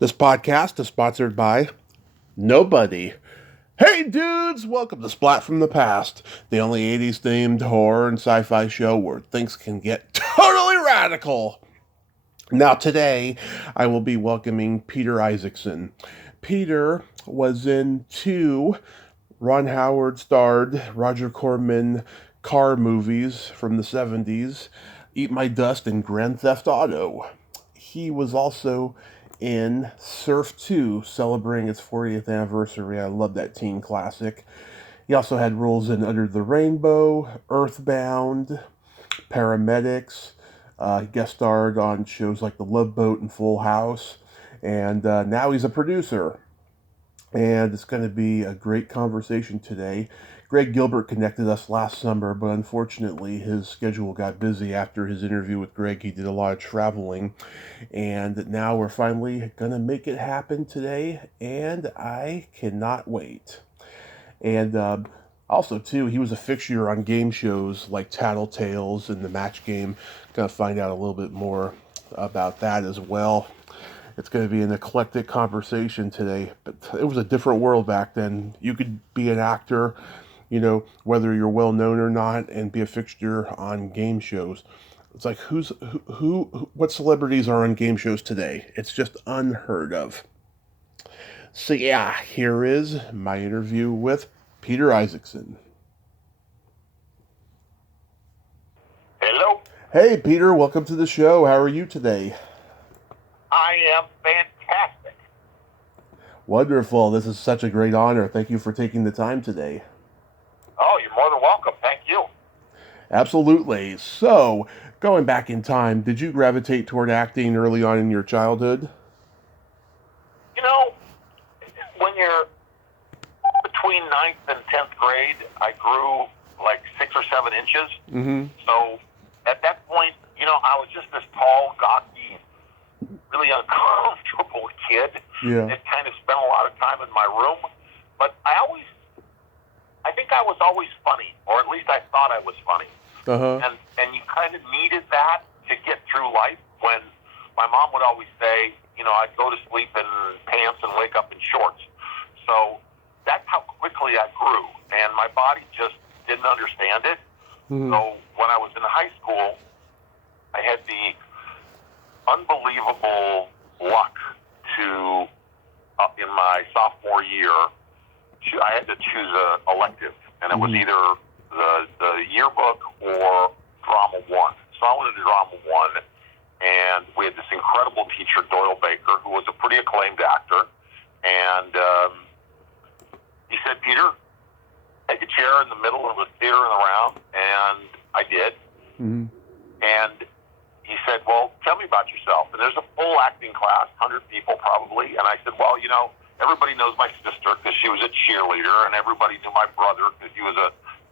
This podcast is sponsored by nobody. Hey dudes, welcome to Splat from the Past, the only 80s themed horror and sci-fi show where things can get totally radical. Now today, I will be welcoming Peter Isacksen. Peter was in two Ron Howard starred Roger Corman car movies from the 70s, Eat My Dust and Grand Theft Auto. He was also in Surf 2, celebrating its 40th anniversary. I love that teen classic. He also had roles in Under the Rainbow, Earthbound, Paramedics. He guest starred on shows like The Love Boat and Full House. And now he's a producer. And it's going to be a great conversation today. Greg Gilbert connected us last summer, but unfortunately his schedule got busy after his interview with Greg. He did a lot of traveling, and now we're finally going to make it happen today, and I cannot wait. And also, too, he was a fixture on game shows like Tattletales and The Match Game. Going to find out a little bit more about that as well. It's going to be an eclectic conversation today, but it was a different world back then. You could be an actor, whether you're well known or not, and be a fixture on game shows. It's like what celebrities are on game shows today? It's just unheard of. So yeah, here is my interview with Peter Isacksen. Hello. Hey Peter, welcome to the show. How are you today? I am fantastic. Wonderful. This is such a great honor. Thank you for taking the time today. Oh, you're more than welcome. Thank you. Absolutely. So, going back in time, did you gravitate toward acting early on in your childhood? You know, when you're between 9th and 10th grade, I grew like 6 or 7 inches. Mm-hmm. So at that point, I was just this tall, gawky, really uncomfortable kid Yeah. that kind of spent a lot of time in my room. But I think I was always funny, or at least I thought I was funny. Uh-huh. And you kind of needed that to get through life. When my mom would always say, I'd go to sleep in pants and wake up in shorts. So that's how quickly I grew, and my body just didn't understand it. Mm-hmm. So when I was in high school, I had the unbelievable luck to, in my sophomore year, I had to choose an elective, and it was either the yearbook or drama 1. So I went into drama 1, and we had this incredible teacher, Doyle Baker, who was a pretty acclaimed actor, and he said, "Peter, take a chair in the middle of the theater and around," and I did. Mm-hmm. And he said, "Well, tell me about yourself." And there's a full acting class, 100 people probably, and I said, "Well, everybody knows my sister because she was a cheerleader, and everybody knew my brother because he was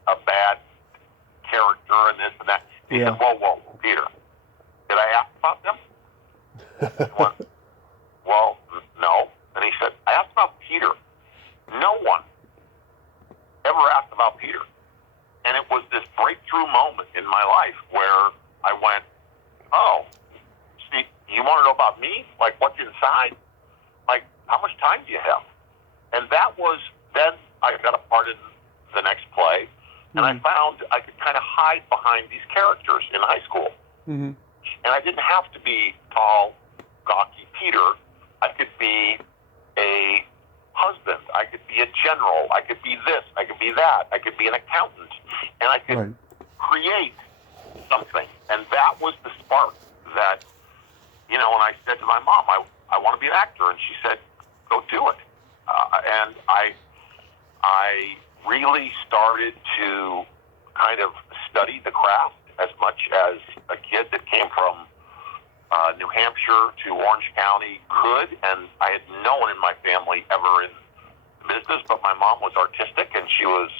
a bad character and this and that." He said, Whoa, Peter, did I ask about them?" I went, "Well, no." And he said, "I asked about Peter. No one ever asked about Peter." And it was this breakthrough moment in my life where I went, "Oh, Steve, you want to know about me? Like, what's inside? Like, how much time do you have?" And that was, then I got a part in the next play, and I found I could kind of hide behind these characters in high school. Mm-hmm. And I didn't have to be tall, gawky Peter. I could be a husband. I could be a general. I could be this. I could be that. I could be an accountant. And I could create something. And that was the spark that, when I said to my mom, I want to be an actor. And she said, "Go do it." And I really started to kind of study the craft as much as a kid that came from New Hampshire to Orange County could. And I had no one in my family ever in business, but my mom was artistic, and she was,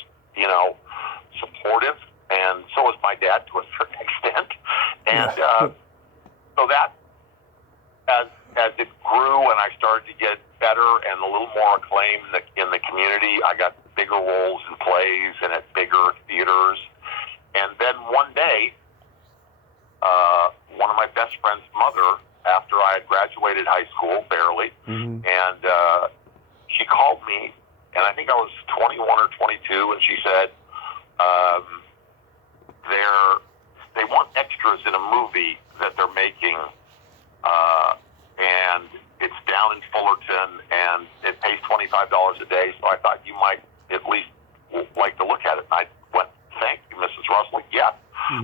supportive, and so was my dad to a certain extent. And so that, as it grew and I started to get better and a little more acclaim in the community, I got bigger roles in plays and at bigger theaters. And then one day, one of my best friend's mother after I had graduated high school, barely, and she called me, and I think I was 21 or 22, and she said, they want extras in a movie that they're making, and it's down in Fullerton, and it pays $25 a day, so I thought you might at least like to look at it. And I went, thank you, Mrs. Russell. Yeah.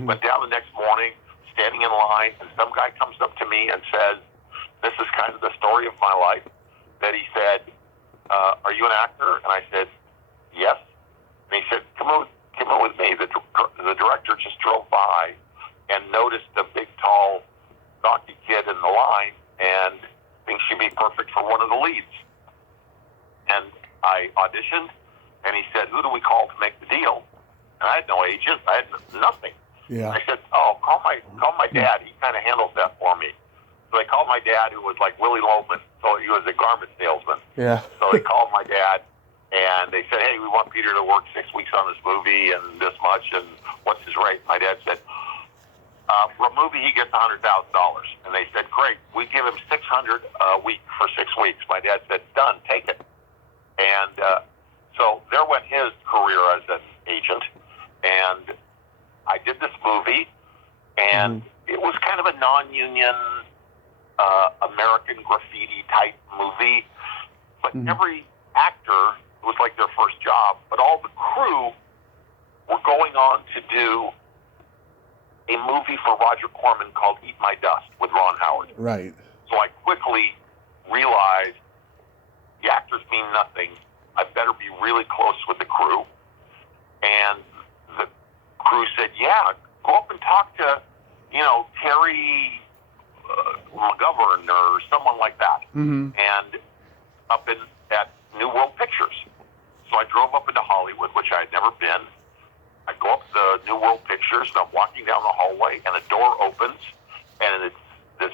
Went down the next morning, standing in line, and some guy comes up to me and says, this is kind of the story of my life, that he said, are you an actor? And I said, yes. And he said, come in with me. The director just drove by and noticed the big, tall, stocky kid in the line and thinks she'd be perfect for one of the leads. And I auditioned, and he said, who do we call to make the deal? And I had no agent. I had nothing. Yeah. I said, call my dad. He kind of handles that for me. So they called my dad, who was like Willie Loman. So he was a garment salesman. Yeah. So they called my dad, and they said, hey, we want Peter to work 6 weeks on this movie and this much, and what's his rate? My dad said, for a movie, he gets $100,000. And they said, great, we give him $600 a week for 6 weeks. My dad said, done, take it. And so there went his career as an agent. And I did this movie, and it was kind of a non-union American graffiti type movie. But every actor, it was like their first job, but all the crew were going on to do a movie for Roger Corman called Eat My Dust with Ron Howard. Right. So I quickly realized the actors mean nothing. I better be really close with the crew. And the crew said, yeah, go up and talk to, Terry McGovern or someone like that. And up at New World Pictures. So I drove up into Hollywood, which I had never been. I go up to New World Pictures, and I'm walking down the hallway, and a door opens, and it's this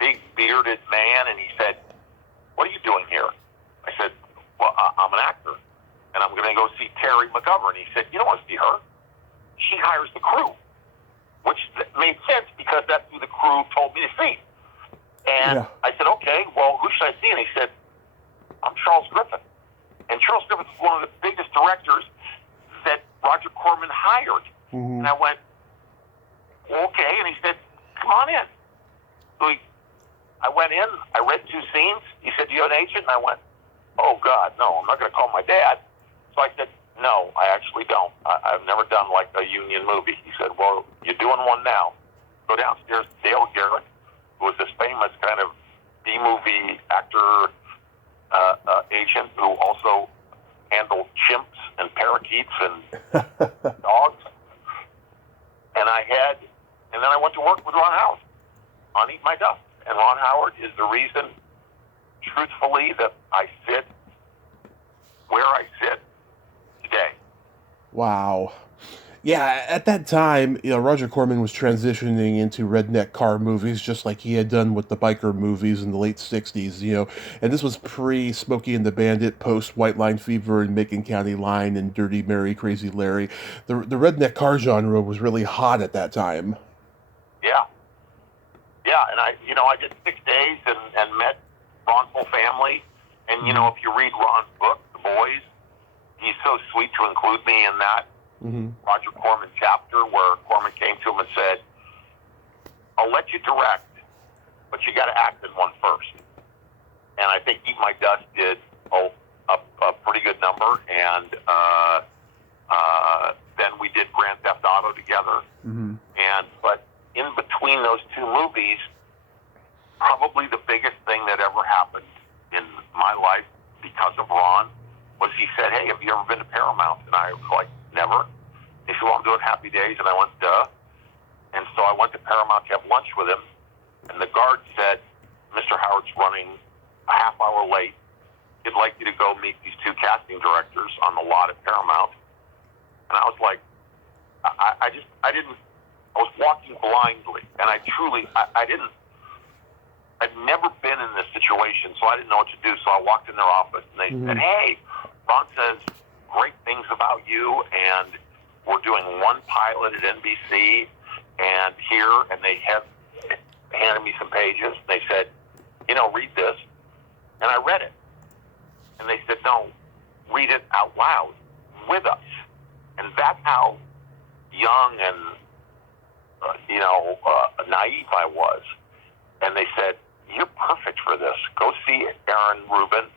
big bearded man, and he said, what are you doing here? I said, well, I'm an actor, and I'm going to go see Terry McGovern. He said, you don't want to see her. She hires the crew, which made sense because that's who the crew told me to see. And I said, okay, well, who should I see? And he said, I'm Charles Griffin. And Charles Griffin is one of the biggest directors that Roger Corman hired. And I went, well, okay. And he said, come on in. So I went in. I read 2 scenes. He said, do you have an agent? And I went, oh, God, no, I'm not going to call my dad. So I said, no, I actually don't. I've never done like a union movie. He said, well, you're doing one now. Go downstairs to Dale Garrett, who was this famous kind of B-movie actor agent who also handled chimps and parakeets and dogs. And then I went to work with Ron Howard on Eat My Dust. And Ron Howard is the reason, truthfully, that I sit where I sit today. Wow. Yeah, at that time, Roger Corman was transitioning into redneck car movies, just like he had done with the biker movies in the late 60s, and this was pre-Smokey and the Bandit, post-White Line Fever and Macon County Line and Dirty Mary, Crazy Larry. The redneck car genre was really hot at that time. Yeah. Yeah, and I did 6 days and met Ron's whole family, and, if you read Ron's book, The Boys, he's so sweet to include me in that Roger Corman chapter where Corman came to him and said, I'll let you direct, but you got to act in one first. And I think Eat My Dust did a pretty good number, and then we did Grand Theft Auto together. But in between those 2 movies, probably the biggest thing that ever happened in my life because of Ron was he said, hey, have you ever been to Paramount? And I was like, never. He said, well, I'm doing Happy Days. And I went, duh. And so I went to Paramount to have lunch with him. And the guard said, Mr. Howard's running a half hour late. He'd like you to go meet these 2 casting directors on the lot at Paramount. And I was like, I was walking blindly. And I'd never been in this situation, so I didn't know what to do. So I walked in their office, and they said, hey, Ron says great things about you, and we're doing 1 pilot at NBC and here, and they handed me some pages. They said, read this. And I read it. And they said, no, read it out loud with us. And that's how young and, naive I was. And they said, you're perfect for this. Go see Aaron Rubin.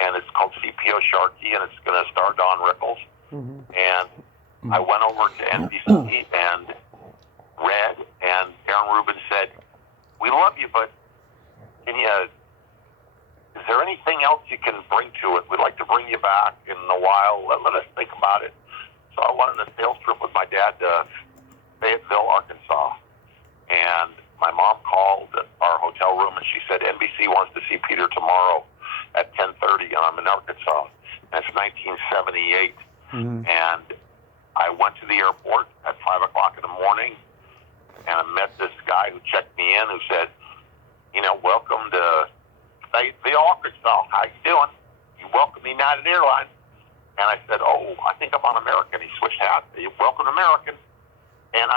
And it's called CPO Sharkey, and it's going to star Don Rickles. Mm-hmm. And I went over to NBC and read, and Aaron Rubin said, we love you, but is there anything else you can bring to it? We'd like to bring you back in a while. Let us think about it. So I went on a sales trip with my dad to Fayetteville, Arkansas. And my mom called our hotel room, and she said, NBC wants to see Peter tomorrow at 10:30, and I'm in Arkansas. And it's 1978. Mm-hmm. And I went to the airport at 5 o'clock in the morning, and I met this guy who checked me in who said, welcome to Fayetteville, Arkansas. How you doing? You welcome to United Airlines. And I said, oh, I think I'm on American. He switched hats. Welcome to American. And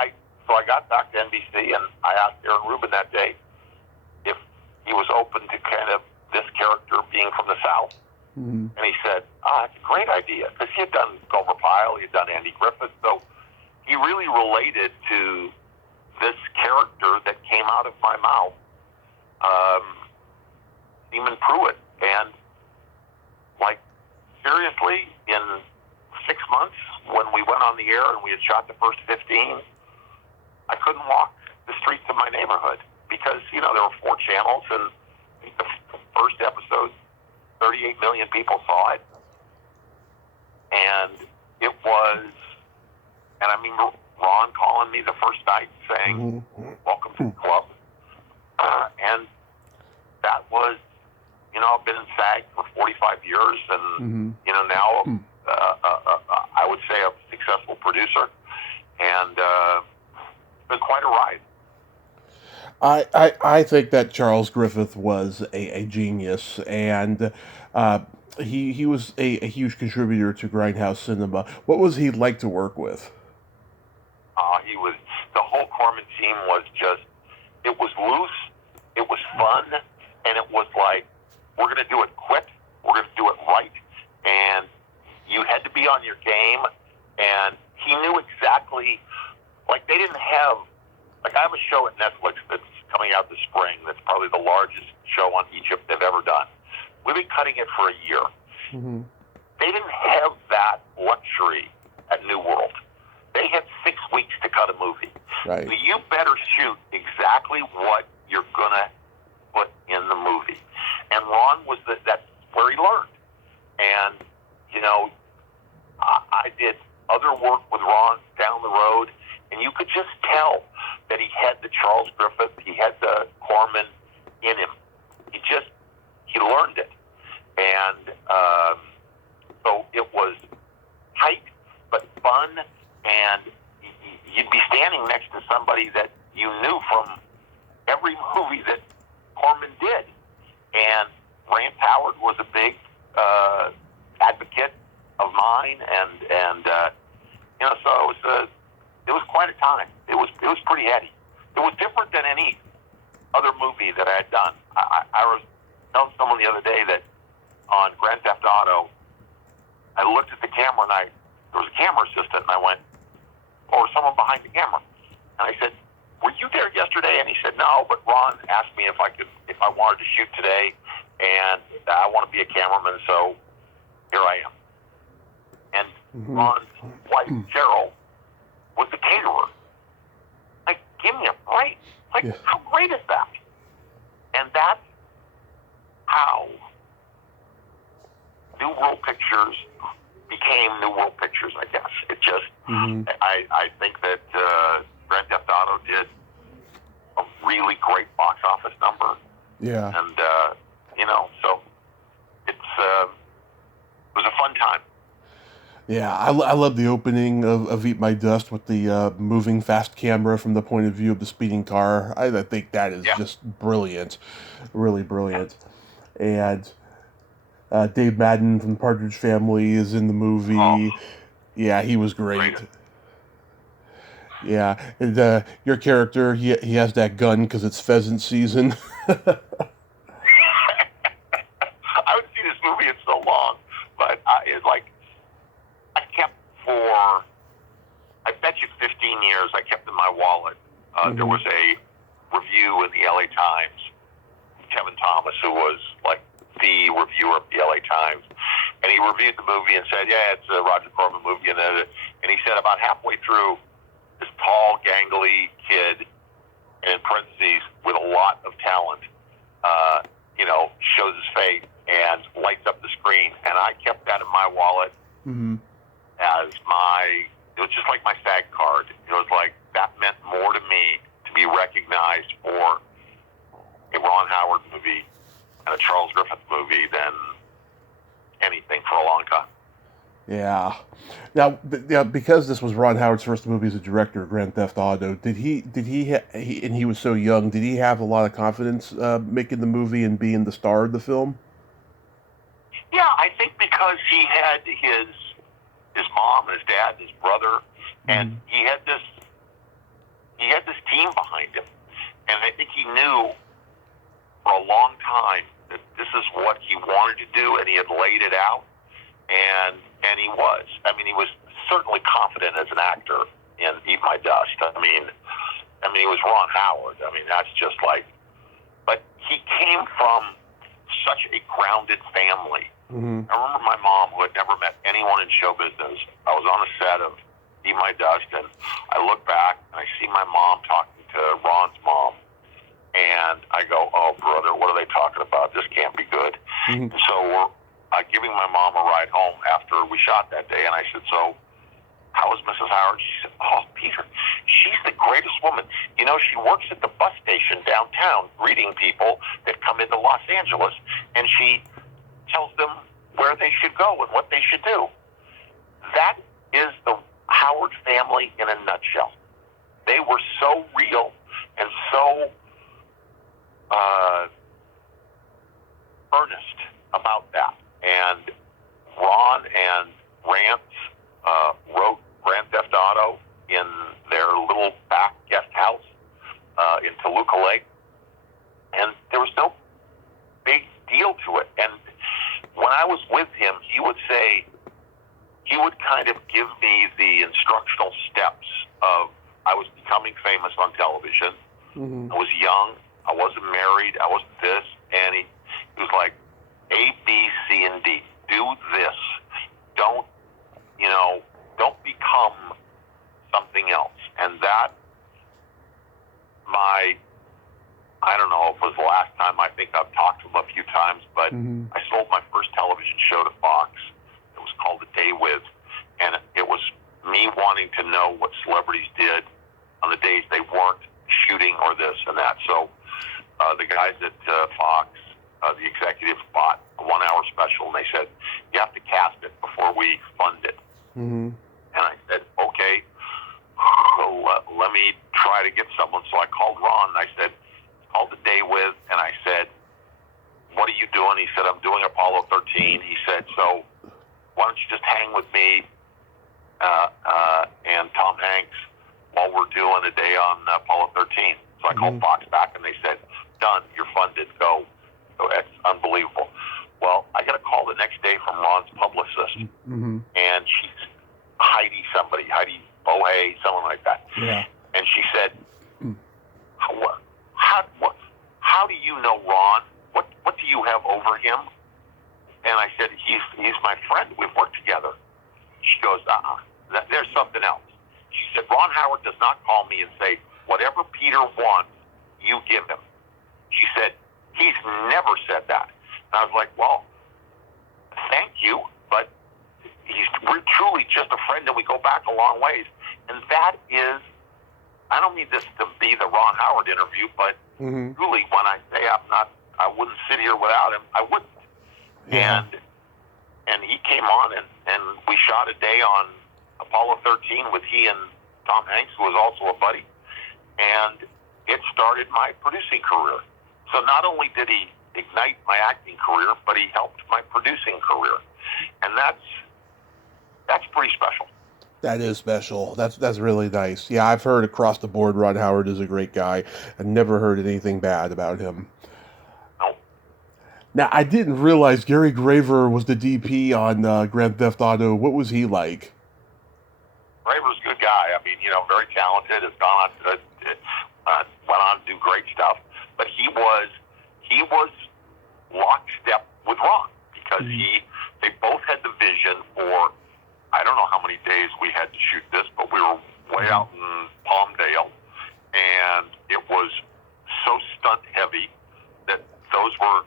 so I got back to NBC, and I asked Aaron Rubin that day if he was open to kind of this character being from the South. Mm-hmm. And he said, that's a great idea. Because he had done Gomer Pyle, he had done Andy Griffith, so he really related to this character that came out of my mouth, Seaman Pruitt. And, seriously, in 6 months, when we went on the air and we had shot the first 15, I couldn't walk the streets of my neighborhood because, there were 4 channels, and the first episode, 38 million people saw it. And it was, Ron calling me the first night saying, welcome to the club. And that was, I've been in SAG for 45 years, and, now I would say a successful producer. And it's been quite a ride. I think that Charles Griffith was a genius, and he was a huge contributor to Grindhouse Cinema. What was he like to work with? The whole Corman team was it was loose, it was fun, and it was like, we're going to do it quick, we're going to do it right, and you had to be on your game, and he knew exactly, they didn't have, I have a show at Netflix that's coming out this spring that's probably the largest show on Egypt they've ever done. We've been cutting it for a year. Mm-hmm. They didn't have that luxury at New World. They had 6 weeks to cut a movie. Right. So you better shoot exactly what you're going to put in the movie. And Ron that's where he learned. And, I did other work with Ron down the road, and you could just tell that he had the Charles Griffith, he had the Corman in him. He learned it. And so it was tight but fun, and you'd be standing next to somebody that you knew from every movie that Corman did. And Rance Howard was a big advocate of mine, and so it was quite a time. It was pretty heady. It was different than any other movie that I had done. I was telling someone the other day that on Grand Theft Auto, I looked at the camera, and there was a camera assistant, and I went, or someone behind the camera, and I said, were you there yesterday? And he said, no, but Ron asked me if I wanted to shoot today, and I want to be a cameraman, so here I am. And Ron's wife, Cheryl, was the caterer. Give me a break. How great is that? And that's how New World Pictures became New World Pictures, I guess. It just, I think that Grand Theft Auto did a really great box office number. Yeah. And, so it was a fun time. Yeah, I love the opening of Eat My Dust with the moving fast camera from the point of view of the speeding car. I think that is just brilliant, really brilliant. And Dave Madden from the Partridge Family is in the movie. Yeah, he was great. Yeah, and your character, he has that gun because it's pheasant season. I haven't seen this movie in so long, but I kept for, I bet you 15 years, I kept in my wallet. There was a review in the LA Times, Kevin Thomas, who was like the reviewer of the LA Times, and he reviewed the movie and said, yeah, it's a Roger Corman movie, and he said about halfway through, this tall, gangly kid, in parentheses, with a lot of talent, shows his face and lights up the screen, and I kept that in my wallet as it was just like my SAG card. It was like, that meant more to me to be recognized for a Ron Howard movie and a Charles Griffith movie than anything for a long time. Yeah. Now, because this was Ron Howard's first movie as a director of Grand Theft Auto, and he was so young, did he have a lot of confidence making the movie and being the star of the film? Yeah, I think because he had his mom, his dad, his brother, and he had this team behind him, and I think he knew for a long time that this is what he wanted to do, and he had laid it out, and he was. I mean, he was certainly confident as an actor in Eat My Dust. I mean, he was Ron Howard. I mean, that's just like, but he came from such a grounded family. I remember my mom, who had never met anyone in show business. I was on a set of Eat My Dust, and I look back and I see my mom talking to Ron's mom, and I go, "Oh, brother, what are they talking about? This can't be good." And so we're giving my mom a ride home after we shot that day, and I said, "So, how is Mrs. Howard?" She said, "Oh, Peter, she's the greatest woman. You know, she works at the bus station downtown greeting people that come into Los Angeles, and she tells them where they should go and what they should do." That is the Howard family in a nutshell. They were so real and so earnest about that. And Ron and Rance wrote Grand Theft Auto in their little back guest house in Toluca Lake, and there was no big deal to it. And when I was with him, he would kind of give me the instructional steps of, I was becoming famous on television. I was young. I wasn't married. I wasn't this. And he was like, A, B, C, and D. Do this. Don't become something else. And that, I don't know if it was the last time, I think I've talked to him a few times, but I sold my first television show to Fox. It was called A Day With, and it was me wanting to know what celebrities did on the days they weren't shooting or this and that. So the guys at Fox, the executives, bought a 1-hour special, and they said, "You have to cast it before we fund it." And I said, "Okay, let me try to get someone." So I called Ron, and I said, "It's called A Day With," and I said, "What are you doing?" He said, "I'm doing Apollo 13. He said, "So why don't you just hang with me and Tom Hanks while we're doing a day on Apollo 13. So I called Fox back, and they said, "Done, you're funded, go." So that's unbelievable. Well, I got a call the next day from Ron's publicist, and she's Heidi Bohe, someone like that. Yeah. And she said, how do you know Ron? What do you have over him? And I said, he's my friend. We've worked together. She goes, there's something else. She said, Ron Howard does not call me and say, whatever Peter wants, you give him. She said, he's never said that. And I was like, well, thank you, but we're truly just a friend, and we go back a long ways. And that is, I don't mean this to be the Ron Howard interview, but truly, when I say I wouldn't sit here without him, I wouldn't. Yeah. And he came on, and we shot a day on Apollo 13 with he and Tom Hanks, who was also a buddy, and it started my producing career. So not only did he ignite my acting career, but he helped my producing career, and that's pretty special. That is special. That's really nice. Yeah, I've heard across the board Ron Howard is a great guy. I've never heard anything bad about him. No, Now, I didn't realize Gary Graver was the DP on Grand Theft Auto. What was he like? Raver's a good guy. I mean, very talented. Has gone on to went on to do great stuff. But he was lockstep with Ron because they both had the vision for. I don't know how many days we had to shoot this, but we were way out in Palmdale, and it was so stunt heavy that those were,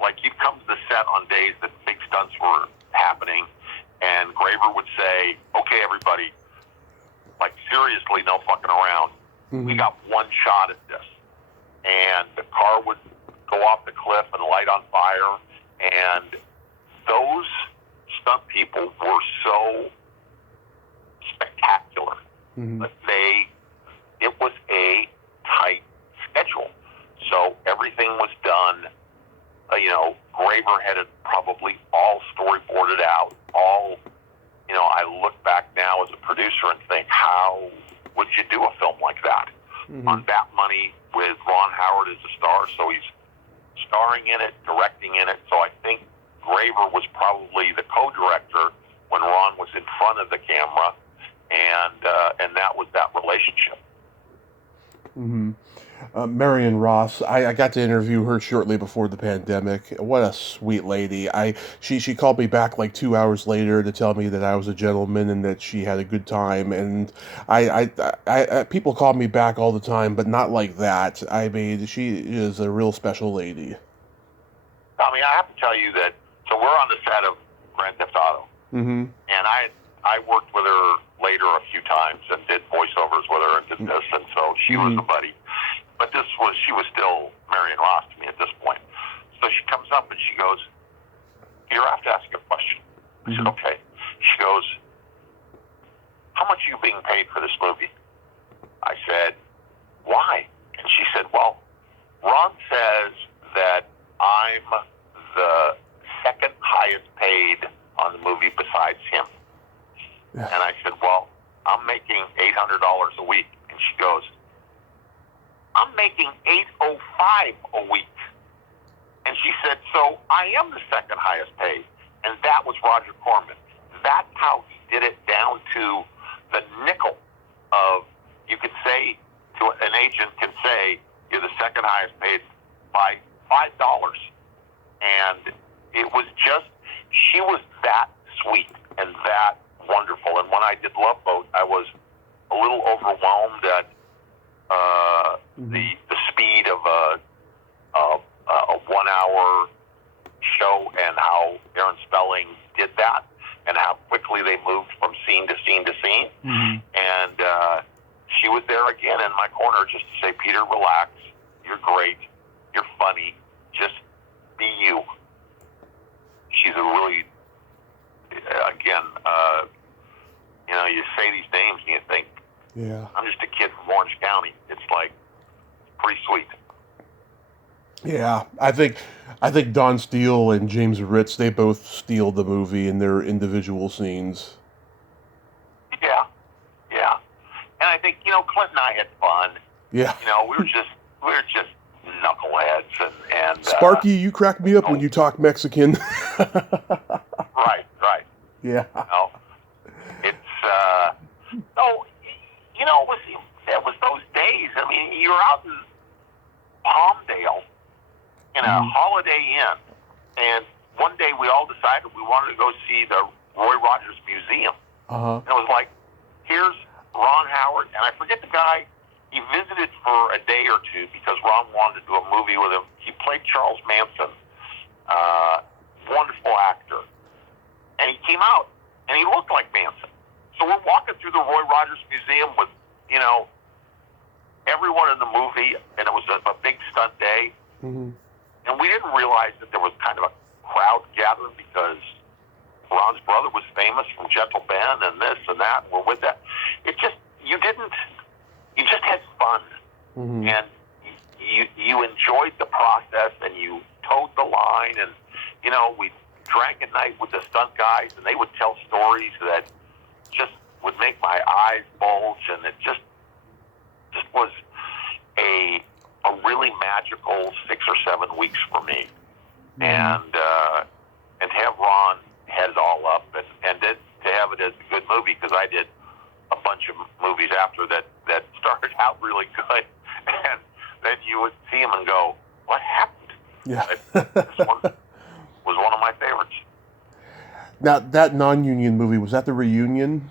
like you'd come to the set on days that big stunts were happening, and Graver would say, "Okay, everybody, like seriously, no fucking around. We got one shot at this," and the car would go off the cliff and light on fire, and those stunt people were so spectacular that it was a tight schedule. So everything was done, Graver had it probably all storyboarded out, I look back now as a producer and think, how would you do a film like that? On Bat Money with Ron Howard as a star, so he's starring in it, directing in it, so I think Graver was probably the co-director when Ron was in front of the camera, and that was that relationship. Marion Ross, I got to interview her shortly before the pandemic. What a sweet lady. She called me back like 2 hours later to tell me that I was a gentleman and that she had a good time. And I people call me back all the time, but not like that. I mean, she is a real special lady. I mean, I have to tell you that. So we're on the set of Grand Theft Auto, and I worked with her later a few times and did voiceovers with her and did this, and so she was a buddy. But she was still Marion Ross to me at this point. So she comes up and she goes, "Peter, I have to ask you a question." I said, "Okay." She goes, "How much are you being paid for this movie?" I said, "Why?" And she said, "Well, Ron says that I'm the second highest paid on the movie besides him." And I said, "Well, I'm making $800 a week." And she goes, "I'm making $805 a week." And she said, "So I am the second highest paid." And that was Roger Corman. That's how he did it down to the nickel of, you could say, to an agent can say, "You're the second highest paid by $5. And it was just, she was that sweet and that wonderful. And when I did Love Boat, I was a little overwhelmed at the speed of a 1 hour show and how Aaron Spelling did that and how quickly they moved from scene to scene to scene. And she was there again in my corner just to say, "Peter, relax. You're great. You're funny. Just be you." She's a really, again, you say these names and you think, I'm just a kid from Orange County. It's like pretty sweet. Yeah, I think Don Steele and James Ritz, they both steal the movie in their individual scenes. Yeah. And I think, Clint and I had fun. Yeah. We were just knuckleheads and Sparky, you crack me up when you talk Mexican. Right. Yeah. It's it was those days. I mean, you were out in Palmdale in a Holiday Inn, and one day we all decided we wanted to go see the Roy Rogers Museum. And it was like, here's Ron Howard, and I forget the guy. He visited for a day or two because Ron wanted to do a movie with him. He played Charles Manson, wonderful actor, and he came out and he looked like Manson. So we're walking through the Roy Rogers Museum with, everyone in the movie, and it was a big stunt day. And we didn't realize that there was kind of a crowd gathering because Ron's brother was famous from Gentle Ben and this and that. We're with that. It just, you just had fun. And you enjoyed the process and you towed the line. And, we drank at night with the stunt guys and they would tell stories that just would make my eyes bulge, and it just was a really magical 6 or 7 weeks for me. And to have Ron head it all up, and then to have it as a good movie, because I did a bunch of movies after that started out really good, and then you would see them and go, what happened? Yeah. This one was one of my favorites. Now, that non-union movie, was that The Reunion?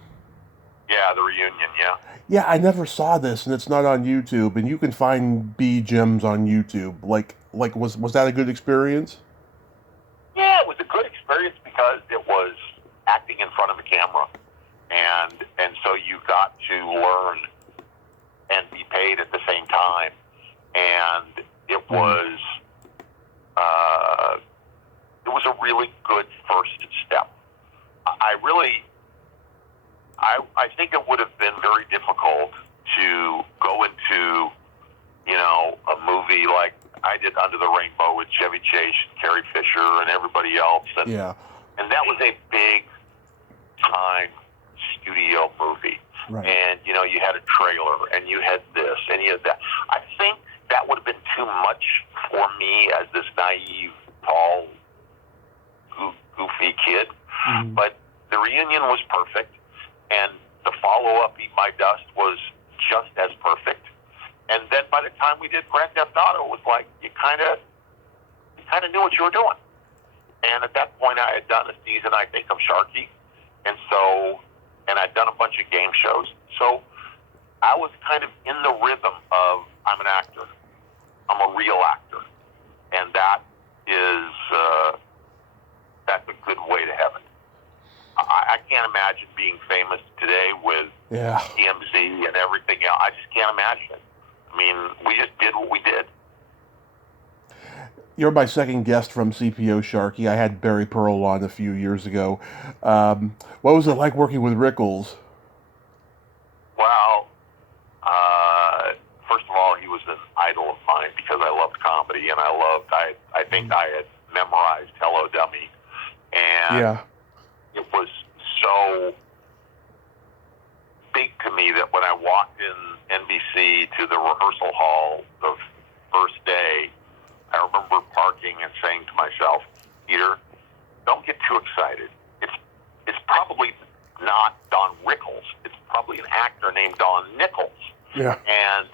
Yeah, The Reunion, yeah. Yeah, I never saw this, and it's not on YouTube, and you can find B gems on YouTube. Like was that a good experience? Yeah, it was a good experience because it was acting in front of a camera, and so you got to learn and be paid at the same time, and it was a really good first step. I think it would have been very difficult to go into, a movie like I did Under the Rainbow with Chevy Chase, Carrie Fisher, and everybody else. And that was a big time studio movie. Right. And, you had a trailer, and you had this, and you had that. I think that would have been too much for me as this naive, tall, goofy kid. Mm-hmm. But The Reunion was perfect, and the follow-up, Eat My Dust, was just as perfect. And then by the time we did Grand Theft Auto, it was like you kind of knew what you were doing. And at that point, I had done a season, I think, of Sharky, and I'd done a bunch of game shows. So I was kind of in the rhythm of I'm an actor, I'm a real actor, and that's a good way to heaven. I can't imagine being famous today with TMZ and everything else. I just can't imagine it. I mean, we just did what we did. You're my second guest from CPO Sharky. I had Barry Pearl on a few years ago. What was it like working with Rickles? Well, first of all, he was an idol of mine because I loved comedy, and I think I had memorized Hello Dummy. And it was so big to me that when I walked in NBC to the rehearsal hall the first day, I remember parking and saying to myself, Peter, don't get too excited. It's probably not Don Rickles. It's probably an actor named Don Nichols. Yeah. And,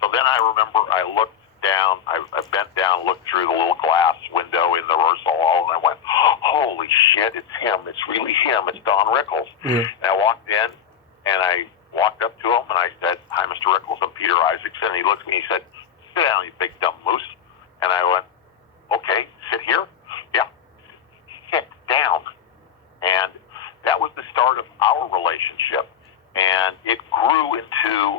so then I remember I looked down, I bent down, looked through the little glass window in the rehearsal hall, and I went, holy shit, it's him. It's really him. It's Don Rickles. Yeah. And I walked in, and I walked up to him, and I said, hi, Mr. Rickles, I'm Peter Isacksen. And he looked at me, and he said, sit down, you big dumb moose. And I went, okay, sit here? Yeah, sit down. And that was the start of our relationship. And it grew into,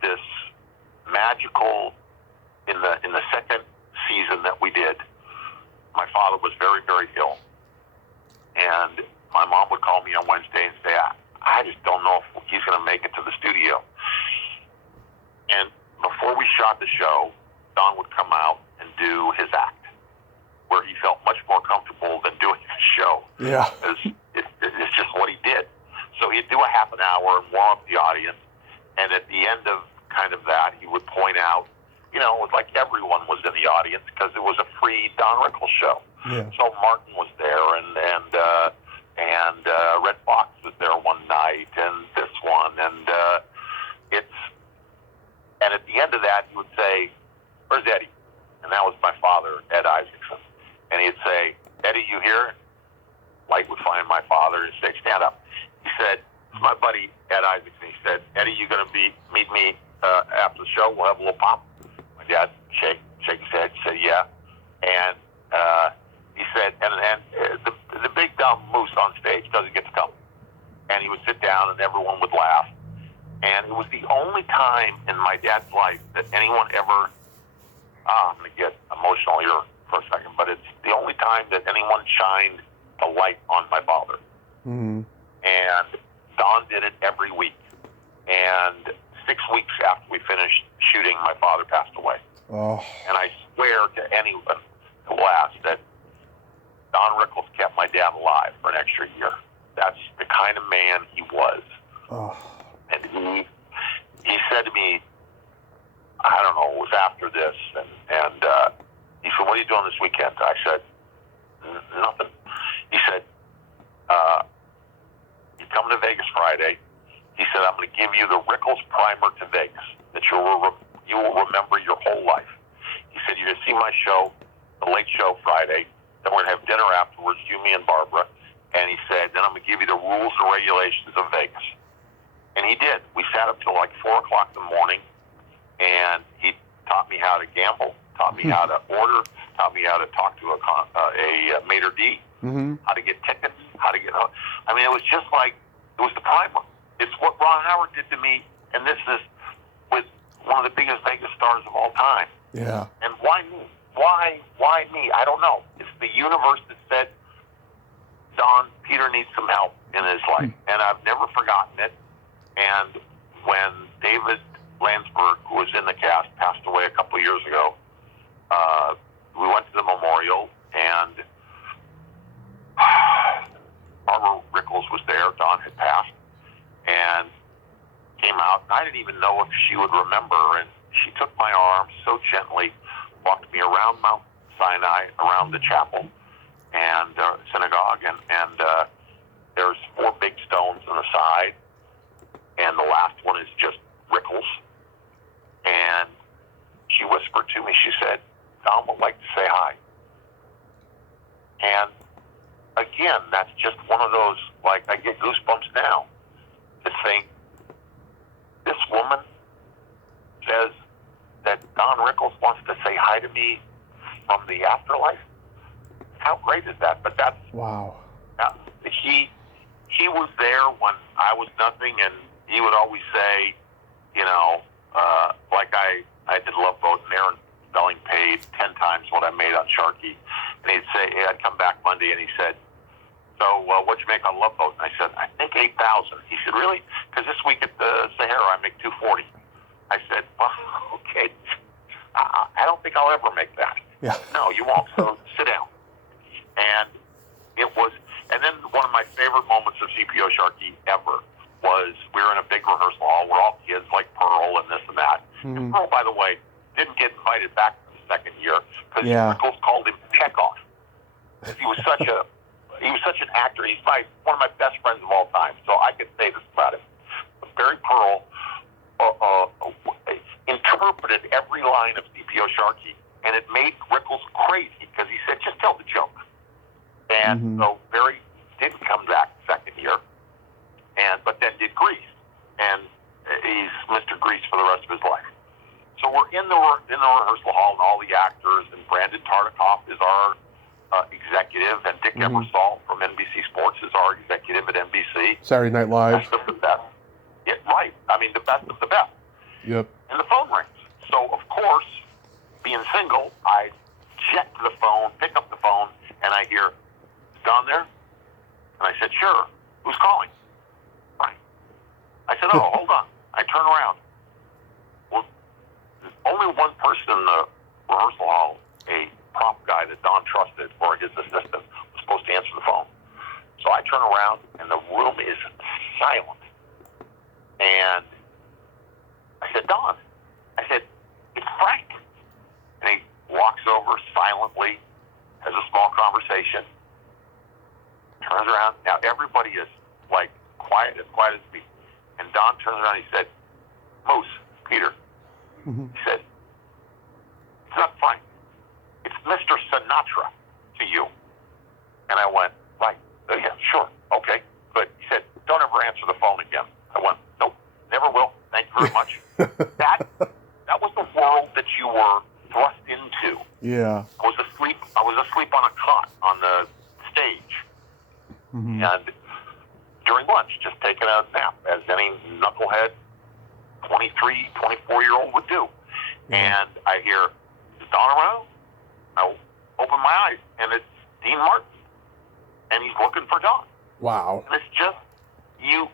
this magical, in the second season that we did, my father was very, very ill. And my mom would call me on Wednesday and say, I just don't know if he's going to make it to the studio. And before we shot the show, Don would come out and do his act, where he felt much more comfortable than doing the show. Yeah. It's just what he did. So he'd do a half an hour and warm up the audience, and at the end of kind of that, he would point out, it was like everyone was in the audience because it was a free Don Rickles show. Yeah. So Martin was there, and Red Fox was there one night, and this one, and at the end of that, he would say, where's Eddie? And that was my father, Ed Isacksen. And he'd say, Eddie, you here? Light would find my father and say, stand up. He said, it's my buddy, Ed Isaacson. He said, Eddie, you going to meet me after the show? We'll have a little pop. My dad shake his head, said, yeah. And he said, and the big dumb moose on stage doesn't get to come. And he would sit down and everyone would laugh. And it was the only time in my dad's life that anyone ever, I'm going to get emotional here for a second, but it's the only time that anyone shined a light on my father. Mm-hmm. And Don did it every week. And 6 weeks after we finished shooting, my father passed away. Oh. And I swear to anyone who will ask that Don Rickles kept my dad alive for an extra year. That's the kind of man he was. Oh. And he said to me, I don't know, it was after this, and he said, what are you doing this weekend? I said, nothing. He said, you come to Vegas Friday. He said, I'm going to give you the Rickles primer to Vegas that you will remember your whole life. He said, you're going to see my show, the late show Friday. Then we're going to have dinner afterwards, you, me, and Barbara. And he said, then I'm going to give you the rules and regulations of Vegas. And he did. We sat up till like 4 o'clock in the morning, and he taught me how to gamble, taught me how to order, taught me how to talk to a maitre d', how to get tickets, how to get. I mean, it was just like it was the primer. It's what Ron Howard did to me, and this is with one of the biggest Vegas stars of all time. Yeah. And why me? Why me? I don't know. It's the universe that said, Don, Peter needs some help in his life, and I've never forgotten it. And when David Landsberg, who was in the cast, passed away a couple of years ago, we went to the memorial, and Barbara Rickles was there. Don had passed, and came out. I didn't even know if she would remember, and she took my arm so gently, walked me around Mount Sinai, around the chapel and synagogue, and there's 4 big stones on the side, and the last one is just Rickles. And she whispered to me, she said, Don would like to say hi. And again, that's just one of those, like, I get goosebumps now to think, this woman says that Don Rickles wants to say hi to me from the afterlife. How great is that? But that's wow. He was there when I was nothing, and he would always say, you know, like I did Love Boat, and Aaron Belling paid 10 times what I made on Sharky, and he'd say, I'd come back Monday, and he said, so what'd you make on Love Boat? And I said, I think 8,000. He said, really? Because this week at the Sahara, I make 240. I said, well, okay. I don't think I'll ever make that. Yeah. No, you won't. So sit down. And it was, and then one of my favorite moments of CPO Sharky ever was we were in a big rehearsal hall. We're all kids like Pearl and this and that. And Pearl, by the way, didn't get invited back for the second year because Rickles called him Chekhov. He was such an actor. He's one of my best friends of all time. So I could say this about him. But Barry Pearl interpreted every line of CPO Sharky, and it made Rickles crazy because he said, just tell the joke. And so Barry didn't come back the second year, but then did Grease, and he's Mr. Grease for the rest of his life. So we're in the rehearsal hall, and all the actors, and Brandon Tartikoff is our executive, and Dick Ebersol from NBC Sports is our executive at NBC. Saturday Night Live. Best of the best. Yeah, right. I mean, the best of the best. Yep. And the phone rings. So, of course, being single, I jet to the phone, pick up the phone, and I hear, is Don there? And I said, sure. Who's calling? Right. I said, oh, hold on. I turn around. Well, there's only one person in the rehearsal hall, a prop guy that Don trusted, or his assistant, was supposed to answer the phone. So I turn around, and the room is silent. And I said, Don. I said, it's Frank. And he walks over silently, has a small conversation, turns around. Now everybody is like quiet as me. And Don turns around and he said, Moose, Peter. He said, it's not Frank. It's Mr. Sinatra to you. And I went, right. Oh, yeah, sure. Okay, good. He said, don't ever answer the phone again. I went, nope, never will. Thank you very much. That was the world that you were thrust into. Yeah. I was asleep on a cot on the stage. And during lunch, just taking a nap, as any knucklehead 23, 24-year-old would do. And I hear, is Don around? I open my eyes, and it's Dean Martin. And he's looking for Don. Wow. And it's just you.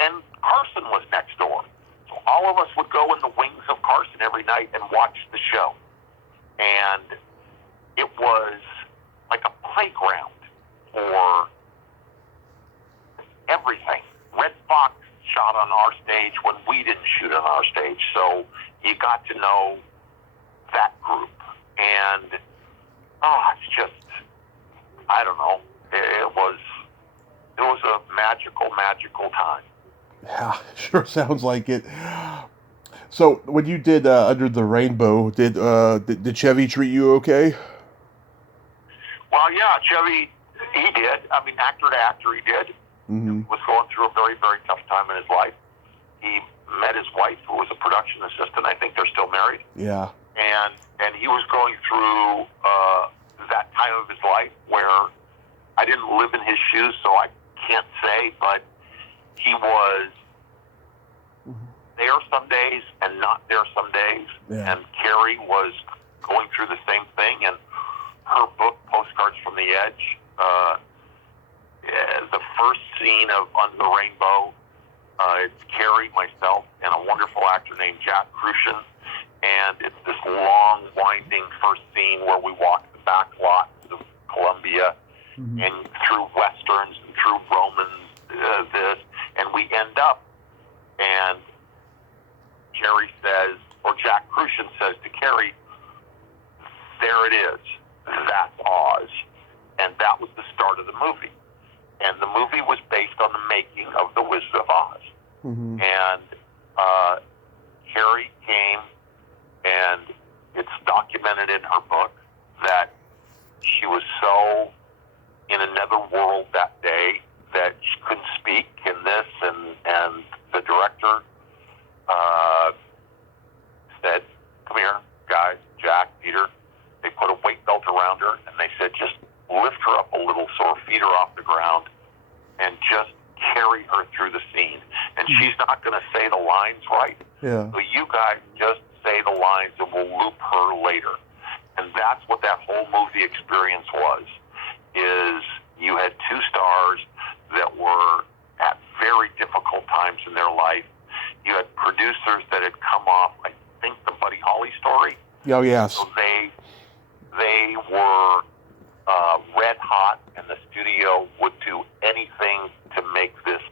And Carson was next door. So all of us would go in the wings of Carson every night and watch the show. And it was like a playground for everything. Red Fox shot on our stage when we didn't shoot on our stage, so you got to know that group. And it's just, I don't know. It was a magical time. Yeah, sure sounds like it. So when you did Under the Rainbow, did Chevy treat you okay? Well, yeah, Chevy, he did. I mean, actor to actor, he did. Mm-hmm. He was going through a very, very tough time in his life. He met his wife, who was a production assistant. I think they're still married. Yeah. And he was going through that time of his life where I didn't live in his shoes, so I can't say, but he was there some days and not there some days. Yeah. And Carrie was going through the same thing. And her book, Postcards from the Edge, the first scene of Under the Rainbow, it's Carrie, myself, and a wonderful actor named Jack Crucian. And it's this long, winding first scene where we walk the back lots of Columbia and through westerns and through Romans, and we end up, and Carrie says, or Jack Crucian says to Carrie, there it is, that's Oz. And that was the start of the movie. And the movie was based on the making of The Wizard of Oz. Mm-hmm. And Carrie came, and it's documented in her book that she was so in another world that day that she couldn't speak in this, and the director said, come here, guys, Jack, Peter. They put a weight belt around her, and they said, just lift her up a little so her feet are off the ground and just carry her through the scene. And she's not going to say the lines right. Yeah. So you guys just say the lines and we'll loop her later. And that's what that whole movie experience was, is you had two stars that were at very difficult times in their life. You had producers that had come off, I think, the Buddy Holly story. Oh, yes. So they were red hot, and the studio would do anything to make this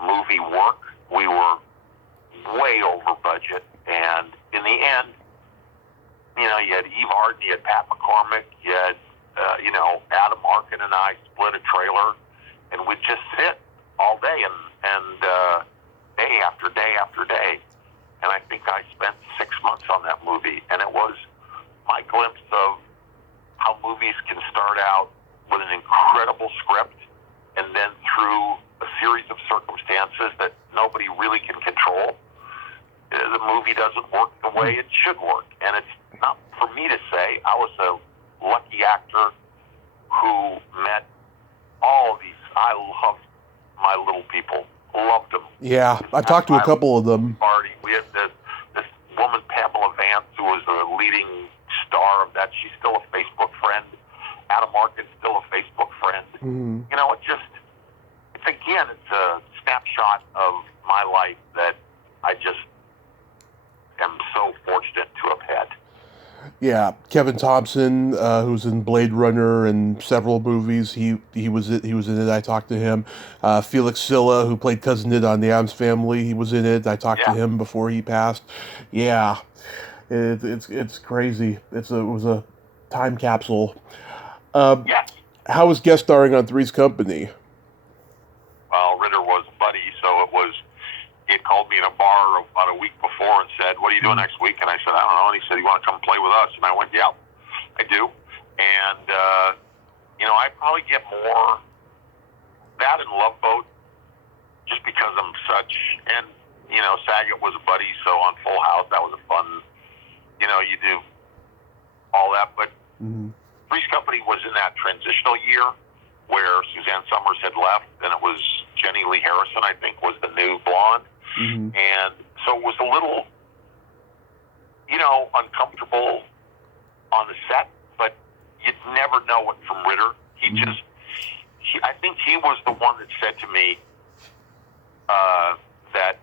movie work. We were way over budget, and in the end, you had Eve Arden, you had Pat McCormick, you had, Adam Arkin and I split a trailer, and we'd just sit all day and day after day after day. And I think I spent 6 months on that movie, and it was my glimpse of how movies can start out with an incredible script, and then through a series of circumstances that nobody really can control, the movie doesn't work the way it should work. And it's not for me to say. I was a lucky actor who met all of these. I loved my little people. Loved them. Yeah, I've talked to a couple of them. Party. We had this woman, Pamela Vance, who was the leading star of that. She's still a Facebook friend. Adam Arkin's still a Facebook friend. Mm-hmm. It's a snapshot of my life that I just am so fortunate to have had. Yeah, Kevin Thompson, who's in Blade Runner and several movies, he was in it. I talked to him. Felix Silla, who played Cousin Ned on The Addams Family, he was in it. I talked to him before he passed. Yeah, it's crazy. It was a time capsule. Yes. How was guest starring on Three's Company? Well, Ritter was a buddy, so he had called me in a bar about a week before and said, what are you doing next week? And I said, I don't know. And he said, you want to come play with us? And I went, yeah, I do. And, I probably get more that and Love Boat just because I'm such, and, Saget was a buddy, so on Full House, that was a fun, you do all that. But Three's Company was in that transitional year where Suzanne Summers had left, and it was Jenny Lee Harrison, I think, was the new blonde. Mm-hmm. And so it was a little, uncomfortable on the set, but you'd never know it from Ritter. I think he was the one that said to me that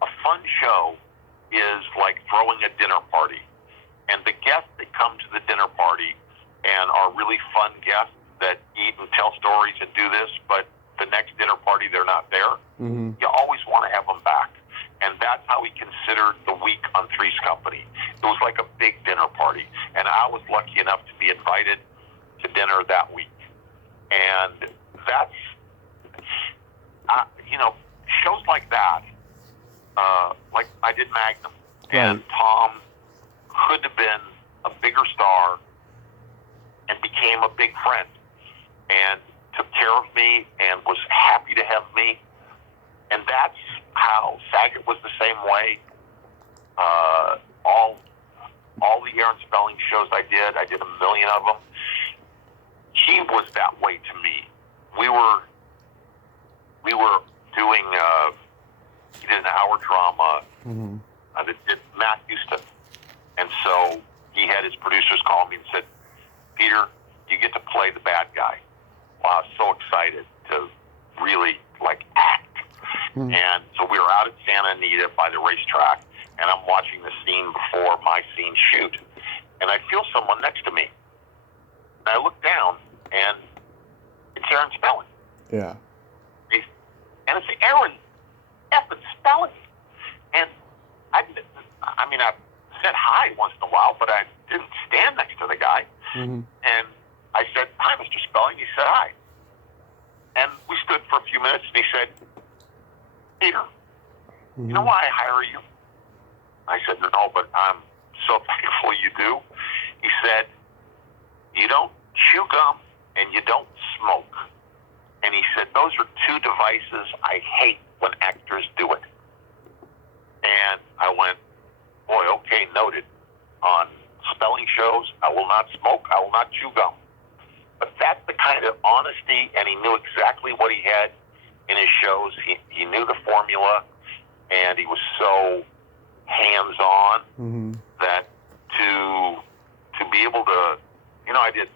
a fun show is like throwing a dinner party. And the guests that come to the dinner party and are really fun guests that eat and tell stories and do this, but the next dinner party they're not there. Mm-hmm. You always want to have them back. And that's how he considered the week on Three's Company. It was like a big dinner party. And I was lucky enough to be invited to dinner that week. And that's, shows like that, like I did Magnum. And Tom could have been a bigger star and became a big friend and took care of me and was happy to have me. And that's how Saget was the same way. All the Aaron Spelling shows I did a million of them. He was that way to me. We were doing, he did an hour drama that did Matt Houston. And so he had his producers call me and said, Peter, you get to play the bad guy. Wow, I was so excited to really, act. And so we were out at Santa Anita by the racetrack, and I'm watching the scene before my scene shoot, and I feel someone next to me. And I look down, and it's Aaron Spelling. Yeah. And it's Aaron effing Spelling. And I said hi once in a while, but I didn't stand next to the guy. Mm-hmm. And I said, hi, Mr. Spelling. He said, hi. And we stood for a few minutes, and he said, Peter, you know why I hire you? I said, no, but I'm so thankful you do. He said, you don't chew gum and you don't smoke. And he said, those are two devices I hate when actors do it. And I went, boy, okay, noted. On Spelling shows, I will not smoke, I will not chew gum. But that's the kind of honesty, and he knew exactly what he had in his shows. He knew the formula, and he was so hands-on that to be able to, I did,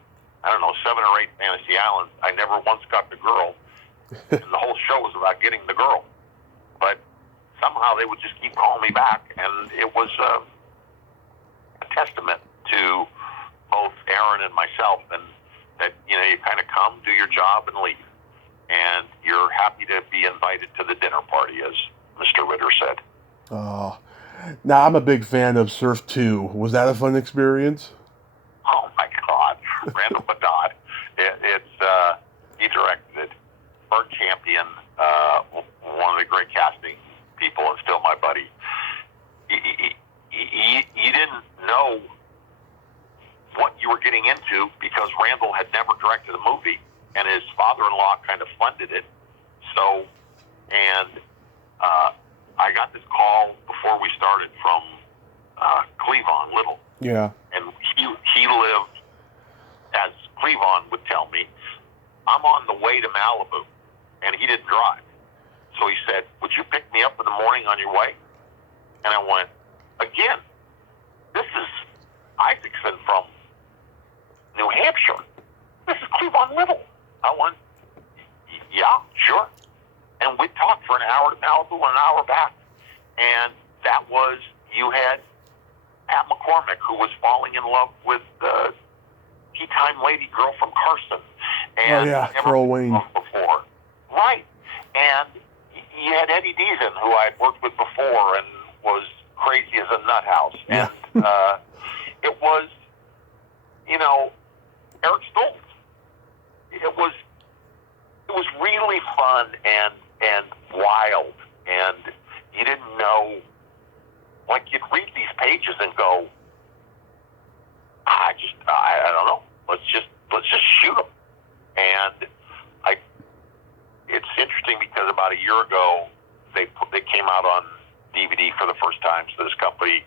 7 or 8 Fantasy Islands. I never once got the girl, and the whole show was about getting the girl. But somehow they would just keep calling me back, and it was a testament to both Aaron and myself, and that, you kind of come, do your job, and leave. And you're happy to be invited to the dinner party, as Mr. Ritter said. Oh. Now, I'm a big fan of Surf 2. Was that a fun experience? Oh, my God. Randall Badot. He directed it. Bert Champion, one of the great casting people, and still my buddy. You didn't know what you were getting into because Randall had never directed a movie, and his father-in-law kind of funded it. So, I got this call before we started from Cleavon Little. Yeah. And he lived, as Cleavon would tell me, I'm on the way to Malibu, and he didn't drive. So he said, would you pick me up in the morning on your way? And I went, again, this is Isacksen from New Hampshire. This is Cleavon Little. I went, yeah, sure. And we talked for an hour to Malibu and an hour back. And that was, you had Pat McCormick, who was falling in love with the Tea Time Lady girl from Carson. And Carol Wayne. Before. Right. And you had Eddie Deason, who I had worked with before and was crazy as a nut house. Yeah. And it was, Eric Stoltz. It was really fun and wild, and you didn't know, you'd read these pages and go, I don't know, let's just shoot them. And it's interesting because about a year ago, they came out on DVD for the first time. So this company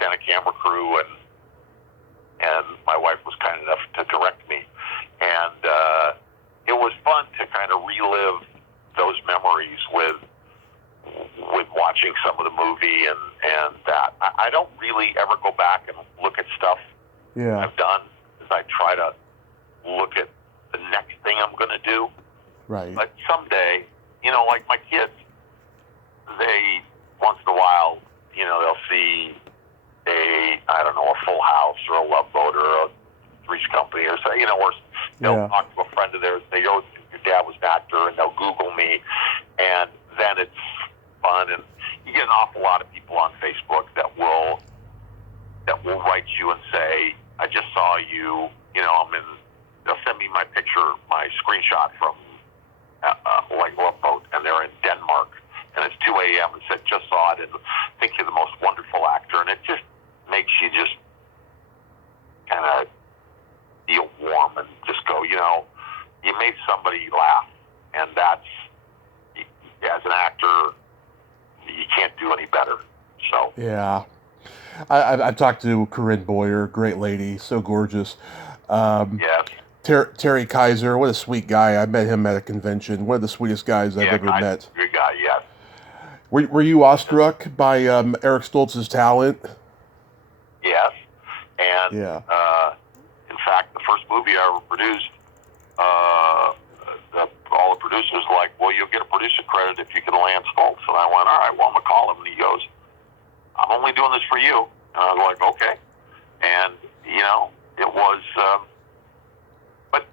sent a camera crew, and my wife was kind enough to direct me. And it was fun to kind of relive those memories with watching some of the movie and that. I don't really ever go back and look at stuff I've done, as I try to look at the next thing I'm going to do. Right. But someday, like my kids, they, once in a while, they'll see a Full House or a Love Boat or a Three's Company, or say, or they'll talk to a friend of theirs. They go, your dad was an actor, and they'll Google me, and then it's fun. And you get an awful lot of people on Facebook that will write you and say, I just saw you. They'll send me my picture, my screenshot from like Love Boat, and they're in Denmark, and it's 2 a.m. and said, just saw it, and think you're the most wonderful actor, and it just makes you just kind of feel warm and just go, you made somebody laugh, and that's, as an actor, you can't do any better. So yeah, I've talked to Corinne Boyer, great lady, so gorgeous. Yes. Terry Kaiser, what a sweet guy. I met him at a convention. One of the sweetest guys I've ever met. Good guy, yes. Were you awestruck by Eric Stoltz's talent? Yes. And in fact, the first movie I ever produced, all the producers were like, well, you'll get a producer credit if you can land Stoltz. And I went, all right, well, I'm going to call him. And he goes, I'm only doing this for you. And I was like, okay. And, it was... but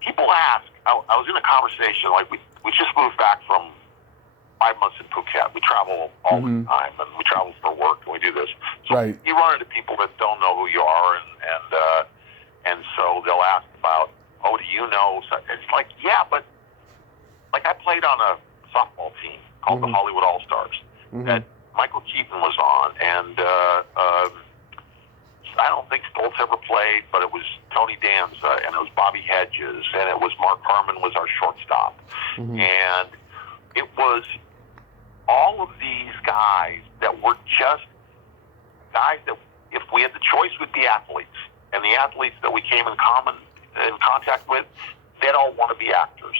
people ask, I was in a conversation, like we just moved back from 5 months in Phuket. We travel all the time, and we travel for work, and we do this. So you run into people that don't know who you are, and so they'll ask about, oh, do you know? So it's like, yeah, but like I played on a softball team called the Hollywood All-Stars that Michael Keaton was on, and I don't think Stoltz ever played, but it was Tony Danza, and it was Bobby Hedges, and it was Mark Harmon was our shortstop. And it was all of these guys that were just guys that, if we had the choice, would be athletes. And the athletes that we came in contact with, they'd all want to be actors.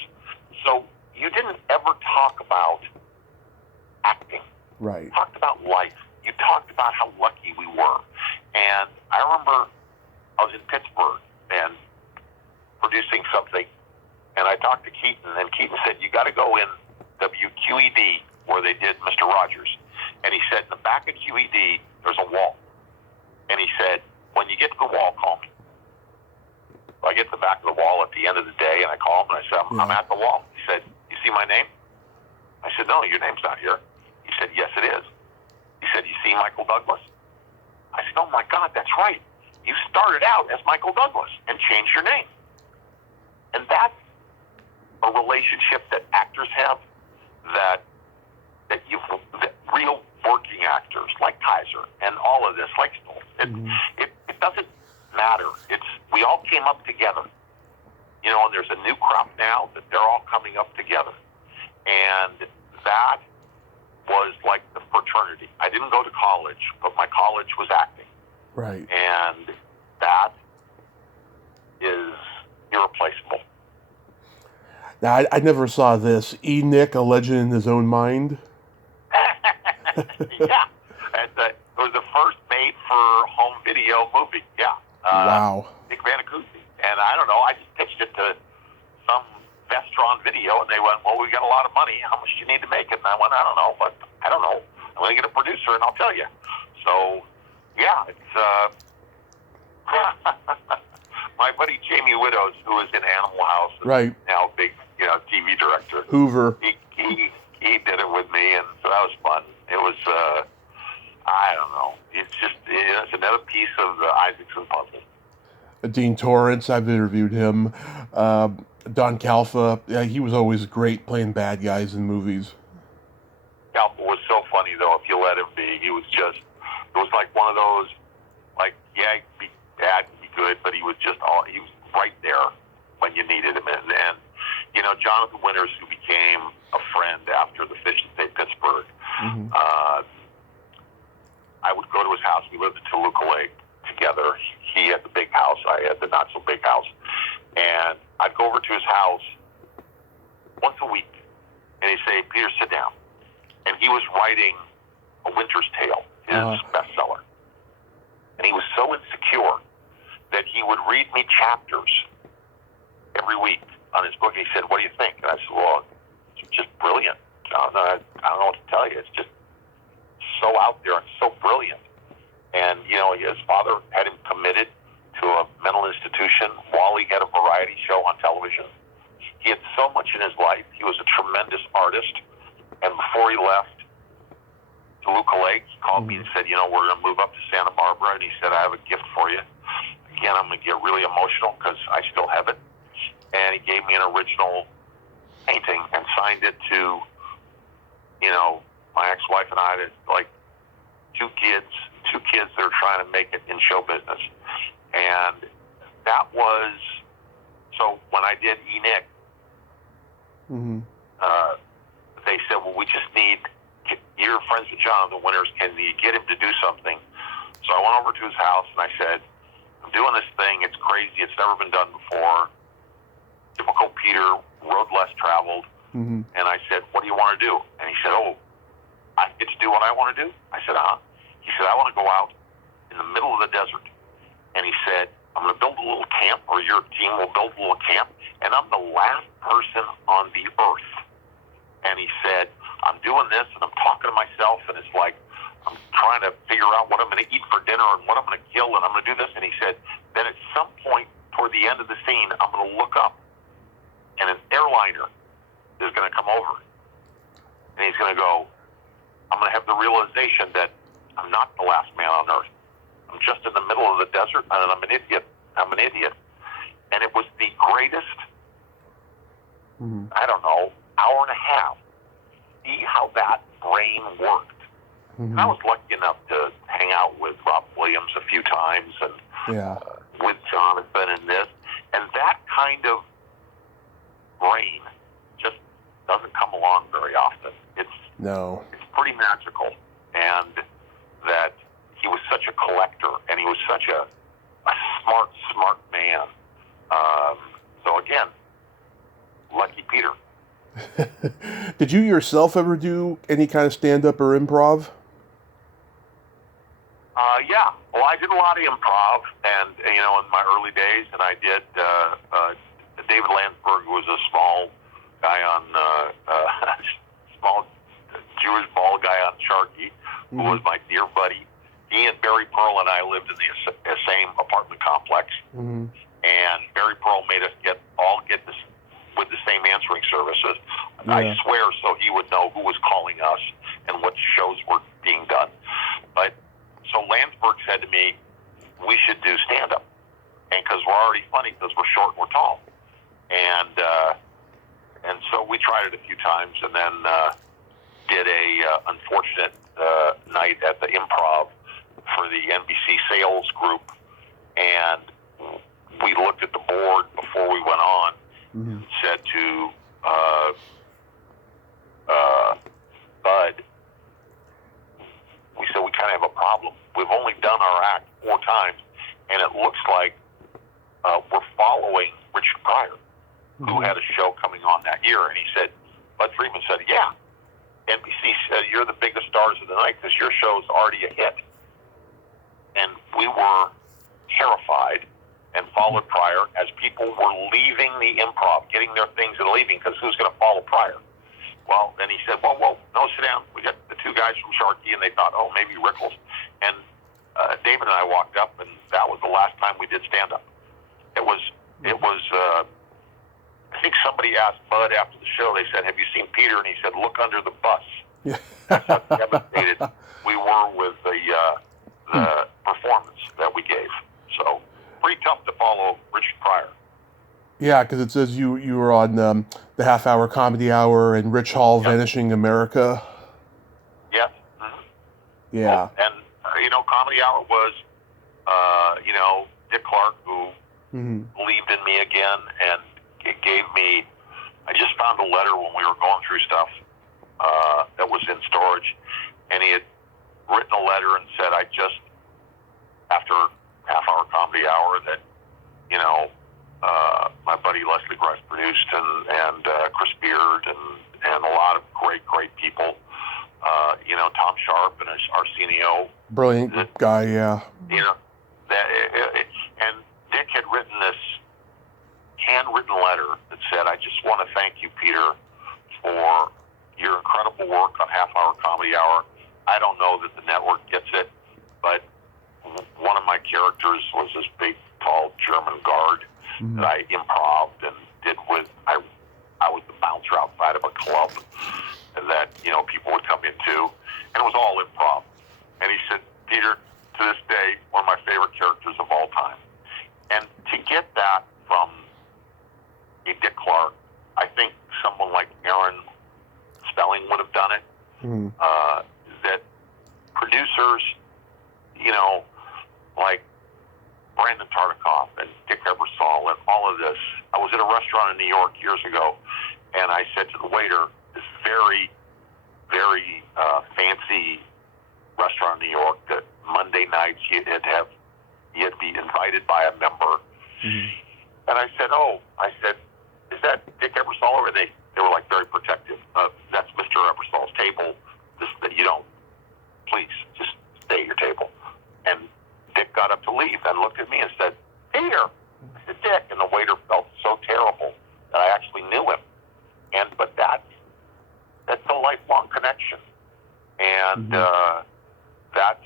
So you didn't ever talk about acting. Right. You talked about life. You talked about how lucky we were. And I remember I was in Pittsburgh and producing something, and I talked to Keaton, and Keaton said, you got to go in WQED where they did Mr. Rogers. And he said, in the back of QED, there's a wall. And he said, when you get to the wall, call me. So I get to the back of the wall at the end of the day, and I call him, and I said, I'm at the wall. He said, you see my name? I said, no, your name's not here. He said, yes, it is. He said, you see Michael Douglas? I said, oh, my God, that's right. You started out as Michael Douglas and changed your name. And that's a relationship that actors have that real working actors like Kaiser and all of this, like Stoltz. It doesn't matter. We all came up together. And there's a new crop now that they're all coming up together. And that was like the fraternity. I didn't go to college, but my college was acting. Right. And that is irreplaceable. Now, I never saw this. E. Nick, a legend in his own mind. Yeah. It was the first made-for-home video movie. Yeah. Wow. Nick Vanacuzzi. And I don't know, I just pitched it to some Vestron video, and they went, well, we got a lot of money. How much do you need to make it? And I went, I don't know, but I don't know. I'm going to get a producer, and I'll tell you. So, yeah, it's... my buddy Jamie Widows, who is in Animal House, and now a big TV director. Hoover. He did it with me, and so that was fun. It was, I don't know. It's another piece of the Isacksen puzzle. Dean Torrance, I've interviewed him. Don Calfa, he was always great playing bad guys in movies. Calfa was so funny, though, if you let him be. He was just, it was like one of those, like, yeah, he could be bad, he could be good, but he was right there when you needed him. And Jonathan Winters, who became a friend after the Fish and State Pittsburgh, I would go to his house. We lived in Toluca Lake together. He had the big house. I had the not-so-big house. And I'd go over to his house once a week, and he'd say, Peter, sit down. And he was writing A Winter's Tale, his bestseller. And he was so insecure that he would read me chapters every week on his book. And he said, what do you think? And I said, well, it's just brilliant. I don't know what to tell you. It's just so out there and so brilliant. And, his father had him committed to a mental institution called me and said, we're going to move up to Santa Barbara, and he said, I have a gift for you. Again, I'm going to get really emotional because I still have it. And he gave me an original painting and signed it to, my ex-wife and I, like two kids that are trying to make it in show business. And that was, so when I did E-Nick, they said, well, we just need, you're friends with Jonathan Winters, can you get him to do something? So I went over to his house and I said, I'm doing this thing, it's crazy, it's never been done before. Typical Peter, road less traveled. And I said, what do you want to do? And he said, I get to do what I want to do? I said, He said, I want to go out in the middle of the desert. And he said, I'm going to build a little camp, or your team will build a little camp, and I'm the last person on the earth. And he said, I'm doing this, and I'm talking to myself, and it's like I'm trying to figure out what I'm going to eat for dinner and what I'm going to kill, and I'm going to do this. And he said, then at some point toward the end of the scene, I'm going to look up, and an airliner is going to come over. And he's going to go, I'm going to have the realization that I'm not the last man on earth. I'm just in the middle of the desert, and I'm an idiot. And it was the greatest, I don't know, hour and a half. See how that brain worked. And I was lucky enough to hang out with Rob Williams a few times, and with Jonathan and this. And that kind of brain just doesn't come along very often. It's pretty magical. And that he was such a collector, and he was such a smart man. So again, lucky Peter. Did you yourself ever do any kind of stand-up or improv? Yeah. Well, I did a lot of improv, and in my early days, and I did. David Landsberg was a small guy on small Jewish bald guy on Sharkey, who was my dear buddy. He and Barry Pearl and I lived in the same apartment complex, and Barry Pearl made us all get this with the same answering services. I swear, so he would know who was calling us and what shows were being done. But so Landsberg said to me, "We should do stand-up, and because we're already funny because we're short and we're tall." And so we tried it a few times, and then did a unfortunate night at the Improv for the NBC sales group, and we looked at the board before we went on, and said to Bud, we said, we kind of have a problem. We've only done our act 4 times, and it looks like we're following Richard Pryor, who had a show coming on that year. And he said, Bud Friedman said, yeah, NBC said, you're the biggest stars of the night because your show's already a hit. And we were terrified and followed Pryor as people were leaving the Improv, getting their things and leaving, because who's going to follow Pryor? Well, then he said, whoa, no, sit down. We got the 2 guys from Sharkey, and they thought, oh, maybe Rickles. And David and I walked up, and that was the last time we did stand-up. It was. I think somebody asked Bud after the show, they said, have you seen Peter? And he said, look under the bus. That's how devastated we were with the performance that we gave. So pretty tough to follow Richard Pryor. Yeah, because it says you were on the half-hour comedy hour and Rich Hall Vanishing America. Yes. Yeah. And, comedy hour was, Dick Clark, who believed in me again, and it gave me, I just found a letter when we were going through stuff that was in storage, and he had written a letter and said, after half-hour comedy hour, that, my buddy Leslie Grice produced, and Chris Beard, and a lot of great people, Tom Sharp and Arsenio. Brilliant guy, yeah. And Dick had written this handwritten letter that said, I just want to thank you, Peter, for your incredible work on Half-Hour Comedy Hour. I don't know that the network gets it, but one of my characters was this big, tall German guard that I improv'd and did with, I was the bouncer outside of a club that, people would come into, and it was all improv. And he said, Peter, to this day, one of my favorite characters of all time. And to get that from a Dick Clark, I think someone like Aaron Spelling would have done it. Mm-hmm. That producers, like Brandon Tartikoff and Dick Ebersol and all of this. I was at a restaurant in New York years ago, and I said to the waiter, this very, very fancy restaurant in New York, that Monday nights you had to be invited by a member. Mm-hmm. And I said, is that Dick Ebersol? Or they were like very protective. That's Mr. Ebersol's table. That you don't, please just stay at your table. And Dick got up to leave and looked at me and said, Peter. I said, Dick. And the waiter felt so terrible that I actually knew him. But that's a lifelong connection. And that's,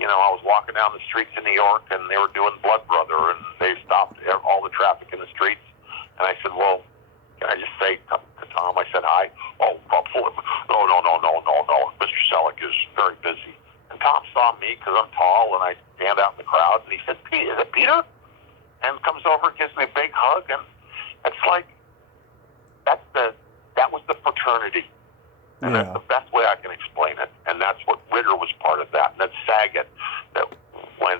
I was walking down the streets in New York, and they were doing Blood Brother, and they stopped all the traffic in the streets. And I said, well, can I just say to Tom, I said, hi. Oh, no. Mr. Selleck is very busy. And Tom saw me because I'm tall, and I stand out in the crowd, and he said, Peter, is it Peter? And comes over and gives me a big hug, and it's like, that was the fraternity. And that's the best way I can explain it. And that's what Ritter was part of that. And that's Saget, that when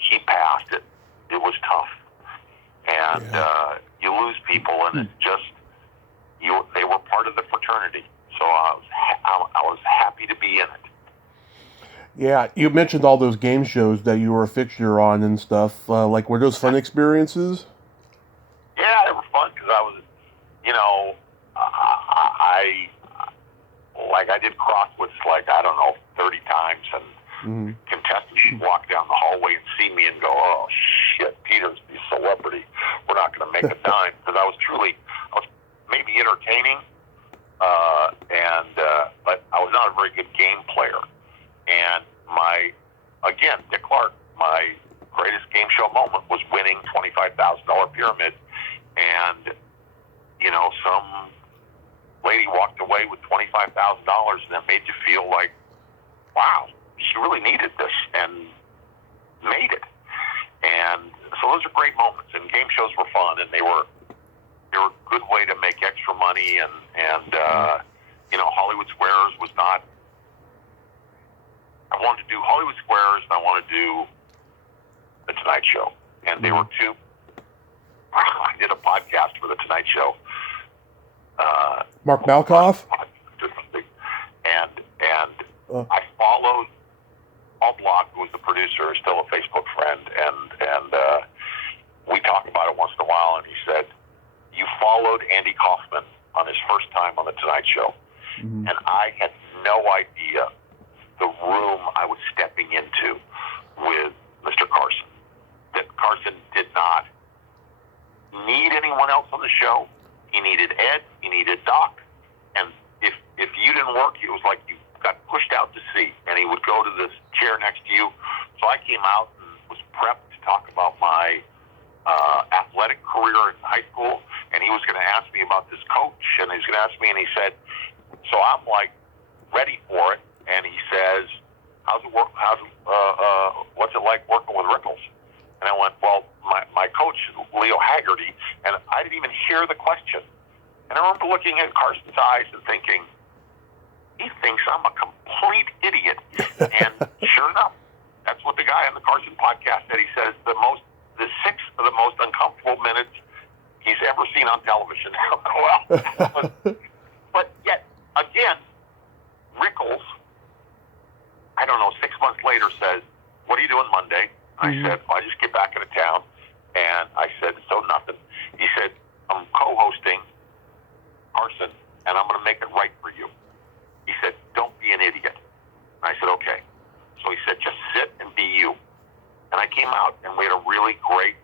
he passed, it was tough. And you lose people, and it's just, they were part of the fraternity. So I was happy to be in it. Yeah, you mentioned all those game shows that you were a fixture on and stuff. Were those fun experiences? Yeah, they were fun because I was, I did crosswords 30 times, and contestants should walk down the hallway and see me and go, oh, shit, Peter's the celebrity. We're not going to make a dime. Because I was maybe entertaining, but I was not a very good game player. And Dick Clark, my greatest game show moment was winning $25,000 pyramid. And, some lady walked away with $25,000, and that made you feel like, wow, she really needed this and made it. And so those are great moments. And game shows were fun, and they were a good way to make extra money. And Hollywood Squares was not. I wanted to do Hollywood Squares, and I wanted to do The Tonight Show. And they were two. I did a podcast for The Tonight Show. Mark Malkoff? And I followed Paul Block, who was the producer, is still a Facebook friend, and we talk about it once in a while, and he said, you followed Andy Kaufman on his first time on The Tonight Show. And I had no idea the room I was stepping into with Mr. Carson. That Carson did not need anyone else on the show. He needed Ed, he needed Doc, and if you didn't work, it was like you got pushed out to sea, and he would go to this chair next to you. So I came out and was prepped to talk about my athletic career in high school, and he was going to ask me about this coach, and he was going to ask me, and he said, so I'm like ready for it, and he says, how's it work? What's it like working with Rickles? And I went, well, my coach, Leo Haggerty, and I didn't even hear the question. And I remember looking at Carson's eyes and thinking, he thinks I'm a complete idiot. And sure enough, that's what the guy on the Carson podcast said. He says the 6 of the most uncomfortable minutes he's ever seen on television. Well, but yet, again, Rickles, I don't know, 6 months later says, what are you doing Monday? I said, well, I just get back into town. And I said, so nothing. He said, I'm co-hosting Carson, and I'm going to make it right for you. He said, don't be an idiot. And I said, okay. So he said, just sit and be you. And I came out, and we had a really great,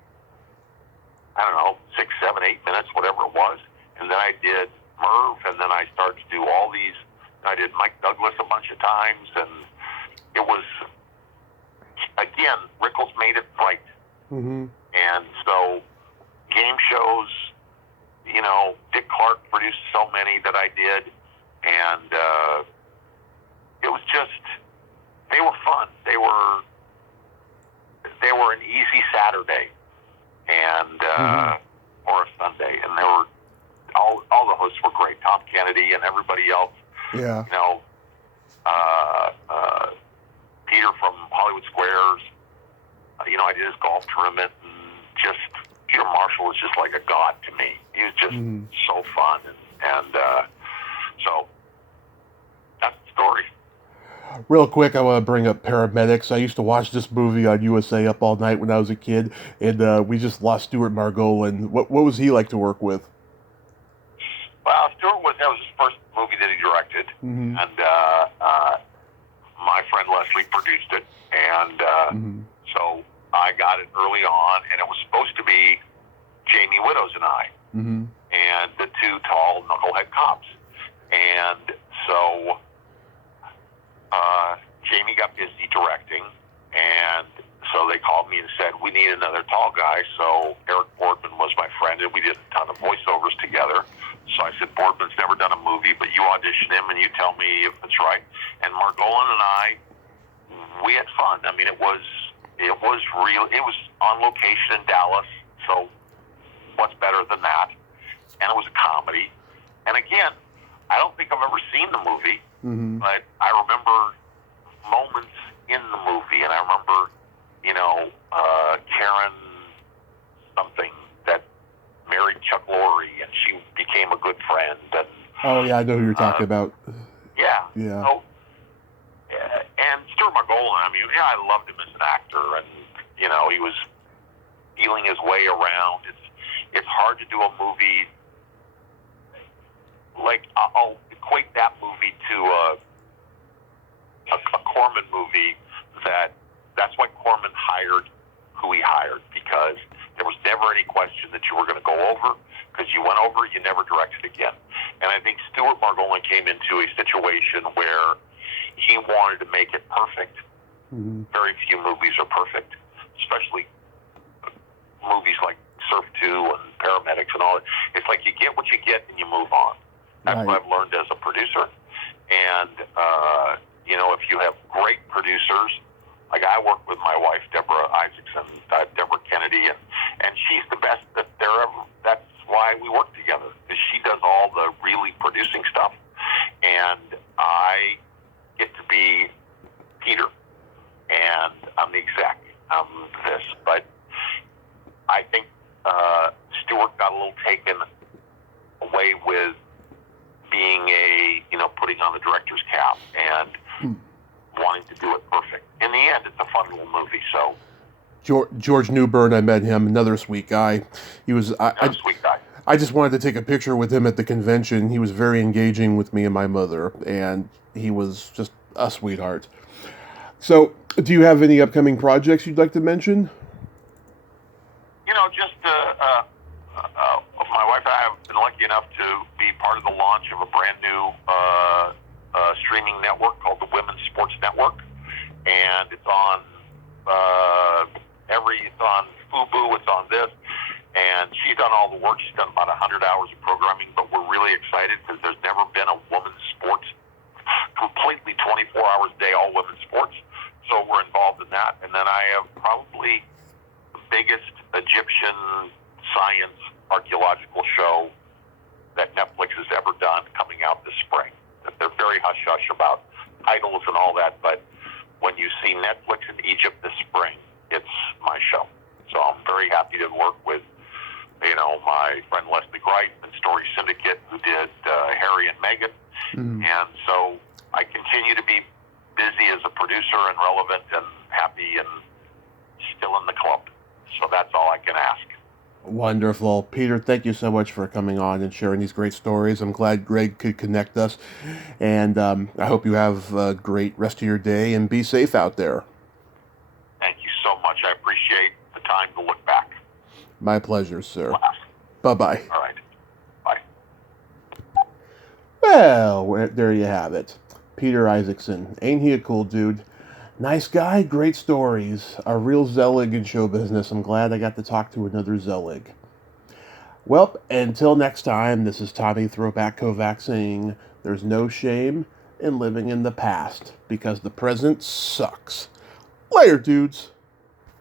6, 7, 8 minutes, whatever it was. And then I did Merv, and then I started to do all these. I did Mike Douglas a bunch of times, and it was, again, Rickles made it right. And so game shows, Dick Clark produced so many that I did, and it was just they were fun. They were an easy Saturday, and or a Sunday, and they were all the hosts were great. Tom Kennedy and everybody else. Yeah. You know, Peter from Hollywood Squares. You know, I did his golf tournament, and just Peter Marshall was just like a god to me. He was just so fun, and so that's the story. Real quick, I want to bring up Paramedics. I used to watch this movie on USA Up All Night when I was a kid, and we just lost Stuart Margolin. What was he like to work with? Well, that was his first movie that he directed, and my friend Leslie produced it, and so I got it early on, and it was supposed to be Jamie Widows and I, and the two tall knucklehead cops, and so Jamie got busy directing, and so they called me and said, we need another tall guy. So Eric Boardman was my friend, and we did a ton of voiceovers together. So I said, Boardman's never done a movie, but you audition him and you tell me if it's right. And Margolin and I, we had fun. I mean, it was real. It was on location in Dallas, so what's better than that? And it was a comedy. And again, I don't think I've ever seen the movie, but I remember moments in the movie, and I remember, you know, Karen something that married Chuck Lorre, and she became a good friend. And, oh, yeah, I know who you're talking about. Yeah. Yeah. So, and Stuart Margolin, I mean, yeah, I loved him as an actor, and, you know, he was feeling his way around. It's hard to do a movie, like, I'll equate that movie to a Corman movie that's why Corman hired who he hired, because there was never any question that you were going to go over, because you went over, you never directed again. And I think Stuart Margolin came into a situation where he wanted to make it perfect. Very few movies are perfect, especially movies like Surf 2 and Paramedics and all that. It's like you get what you get and you move on. That's what I've learned as a producer. And, you know, if you have great producers, like I work with my wife, Deborah Isacksen, Deborah Kennedy, and she's the best that there ever. That's why we work together, because she does all the really producing stuff, and I get to be Peter, and I'm the exec. I'm this, but I think Stuart got a little taken away with being putting on the director's cap and wanting to do it perfect. In the end, it's a fun little movie. So George Newbern, I met him, another sweet guy. He was sweet guy. I just wanted to take a picture with him at the convention. He was very engaging with me and my mother, and he was just a sweetheart. So, do you have any upcoming projects you'd like to mention? You know, just my wife and I have been lucky enough to be part of the launch of a brand new streaming network called the Women's Sports Network, and it's on it's on Fubu, it's on this, and she's done all the work. She's done about 100 hours of programming, but we're really excited because there's never been a women's sports completely 24 hours a day, all women's sports. So we're involved in that, and then I have probably the biggest Egyptian science archaeological show that Netflix has ever done coming out this spring. That they're very hush-hush about titles and all that, but when you see Netflix in Egypt this spring, it's my show. So I'm very happy to work with, my friend Leslie Wright and Story Syndicate, who did Harry and Meghan. And so I continue to be busy as a producer and relevant and happy and still in the club. So that's all I can ask. Wonderful. Peter, thank you so much for coming on and sharing these great stories. I'm glad Greg could connect us. And I hope you have a great rest of your day and be safe out there. Thank you so much. I appreciate the time to look back. My pleasure, sir. Laugh. Bye-bye. All right. Bye. Well, there you have it. Peter Isacksen. Ain't he a cool dude? Nice guy, great stories. A real Zelig in show business. I'm glad I got to talk to another Zelig. Well, until next time, this is Tommy Throwback Kovac saying there's no shame and living in the past, because the present sucks. Later, dudes.